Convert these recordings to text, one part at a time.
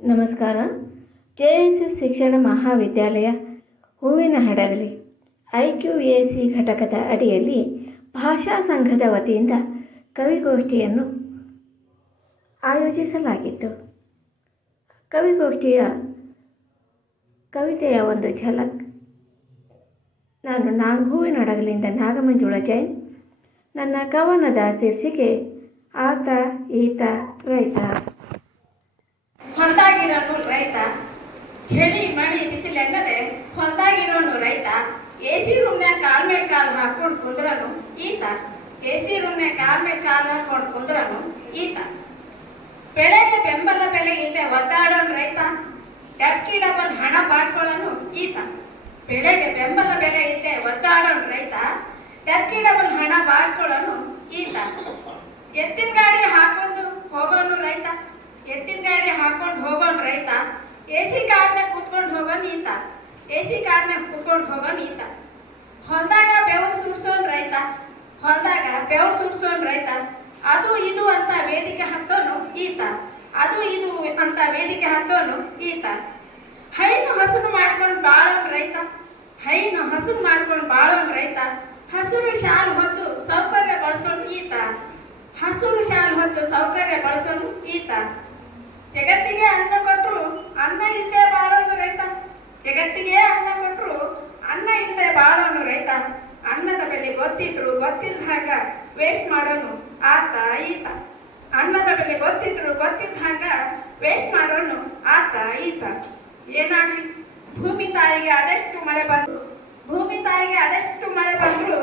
ನಮಸ್ಕಾರ. JSS ಶಿಕ್ಷಣ ಮಹಾವಿದ್ಯಾಲಯ ಹೂವಿನಹಡಗಲಿ IQAC ಘಟಕದ ಅಡಿಯಲ್ಲಿ ಭಾಷಾ ಸಂಘದ ವತಿಯಿಂದ ಕವಿಗೋಷ್ಠಿಯನ್ನು ಆಯೋಜಿಸಲಾಗಿತ್ತು. ಕವಿಗೋಷ್ಠಿಯ ಕವಿತೆಯ ಒಂದು ಝಲಕ್. ನಾನು ಹೂವಿನಹಡಗಲಿಂದ ನಾಗಮಂಜುಳ ಜೈನ್. ನನ್ನ ಕವನದ ಶೀರ್ಷಿಕೆ ಆತ ಈತ ರೈತ. ಹೊಲ್ದಾಗಿರೋನು ರೈತ, ಚಳಿ ಮಳಿ ಬಿಸಿಲೆನ್ನದೆ ಹೊಲ್ದಾಗಿರೋನು ರೈತ. AC ರೂಮ್ನ್ಯಾಗ ಕಾಲ್ ಮೇಲೆ ಕಾಲು ಹಾಕೊಂಡು ಕುಂದ್ರನು ಈತ. AC ರೂಮ್ನ್ಯಾಗ ಕಾಲ್ ಮೇಲೆ ಕಾಲು ಹಾಕೊಂಡು ಕುಂದ್ರನು ಈತ. ಬೆಳೆಗೆ ಬೆಂಬಲ ಬೆಲೆ ಇಲ್ಲದೆ ಒದ್ದಾಡೋನು ರೈತ, ಡಬ್ಕಿ ಡಬಲ್ ಹಣ ಬಾಚ್ಕೊಳ್ಳೋನು ಈತ. ಬೆಳೆಗೆ ಬೆಂಬಲ ಬೆಲೆ ಇಲ್ಲದೆ ಒದ್ದಾಡೋನು ರೈತ, ಡಬ್ಕಿ ಡಬಲ್ ಹಣ ಬಾಚ್ಕೊಳ್ಳೋನು ಈತ. ಎತ್ತಿನ ಗಾಡಿ ಹಾಕೊಂಡು ಹೋಗೋನು ರೈತ, ಎತ್ತಿನ ಗಾಡಿ ಹಾಕೊಂಡು ಹೋಗೋನ್ ರೈತ. AC ಕಾರ್ನಾಗ ಕೂತ್ಕೊಂಡು ಹೋಗೋನ್ ಈತ, AC ಕಾರ್ನಾಗ ಕೂತ್ಕೊಂಡು ಹೋಗೋನ್ ಈತ. ಹೊಲ್ದಾಗ ಬೆವರು ಸುರ್ಸೋನ್ ರೈತ, ಹೊಲ್ದಾಗ ಬೆವರು ಸುರ್ಸೋನ್ ರೈತ. ಅದು ಇದು ಅಂತ ವೇದಿಕೆ ಹತ್ತೋನು ಈತ, ಅದು ಇದು ಅಂತ ವೇದಿಕೆ ಹತ್ತೋನು ಈತ. ಹೈನು ಹಸುರು ಮಾಡ್ಕೊಂಡು ಬಾಳೋನ್ ರೈತ, ಹೈನು ಹಸುರು ಮಾಡ್ಕೊಂಡು ಬಾಳೋನ್ ರೈತ. ಹಸುರು ಶಾಲು ಹೊತ್ತು ಸೌಕರ್ಯ ಬಳಸೋನು ಈತ, ಹಸುರು ಶಾಲು ಹೊತ್ತು ಸೌಕರ್ಯ ಬಳಸೋನು ಈತ. ಜಗತ್ತಿಗೆ ಅನ್ನ ಕೊಟ್ಟರು ಅನ್ನ ಇಲ್ಲದೆ ಬಾಳೋನು ರೈತ, ಜಗತ್ತಿಗೆ ಅನ್ನ ಕೊಟ್ಟರು ಅನ್ನ ಇಲ್ಲದೆ ಬಾಳೋನು ರೈತ. ಅನ್ನದ ಬೆಲೆ ಗೊತ್ತಿದ್ರು ಗೊತ್ತಿದ್ದಾಗ ವೇಸ್ಟ್ ಮಾಡೋನು ಆತ ಈತ, ಅನ್ನದ ಬೆಲೆ ಗೊತ್ತಿದ್ರು ಗೊತ್ತಿದ್ದಾಗ ವೇಸ್ಟ್ ಮಾಡೋನು ಆತ ಈತ. ಏನಾಗ್ಲಿ ಭೂಮಿ ತಾಯಿಗೆ ಅದೆಷ್ಟು ಮಳೆ ಬಂದ್ರು, ಭೂಮಿ ತಾಯಿಗೆ ಅದೆಷ್ಟು ಮಳೆ ಬಂದ್ರು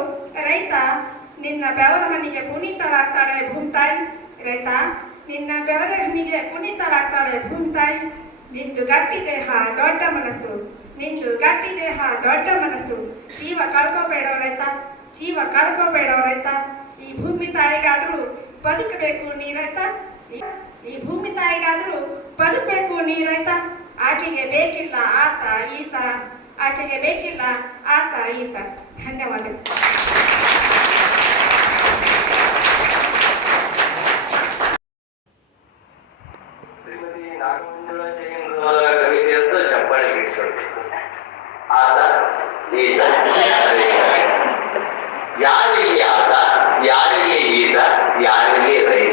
ರೈತ ನಿನ್ನ ಬೆವರ ಹನಿಗೆ ಪುನೀತಳಾಗ್ತಾಳೆ ಭೂಮಿತಾಯಿ. ರೈತ ನಿನ್ನ ಬೆವರ ಹನಿಗೆ ಪುನೀತಳಾಗ್ತಾಳೆ ಭೂಮಿತಾಯಿ. ನಿಂದು ಗಟ್ಟಿ ದೇಹ ದೊಡ್ಡ ಮನಸ್ಸು, ನಿಂದು ಗಟ್ಟಿ ದೇಹ ದೊಡ್ಡ ಮನಸ್ಸು. ಜೀವ ಕಳ್ಕೋಬೇಡವ ರೈತ, ಜೀವ ಕಳ್ಕೋಬೇಡವ ರೈತ. ಈ ಭೂಮಿ ತಾಯಿಗಾದ್ರೂ ಬದುಕಬೇಕು ನೀ ರೈತ, ಈ ಭೂಮಿ ತಾಯಿಗಾದ್ರೂ ಬದುಕಬೇಕು ನೀ ರೈತ. ಆಕೆಗೆ ಬೇಕಿಲ್ಲ ಆತ ಈತ, ಆಕೆಗೆ ಬೇಕಿಲ್ಲ ಆತ ಈತ. ಧನ್ಯವಾದಗಳು. ಶ್ರೀಮತಿ ನಾಗಮಂಜುಳ ಜೈನ್ ಕವಿತೆಯಂತ ಚಪ್ಪಾಳೆ ಬಿಡಿಸೋದು. ಆತ ಈತ ಯಾರಿಗೆ ಆತ, ಯಾರಿಗೆ ಈತ, ಯಾರಿಗೆ ರೈತ.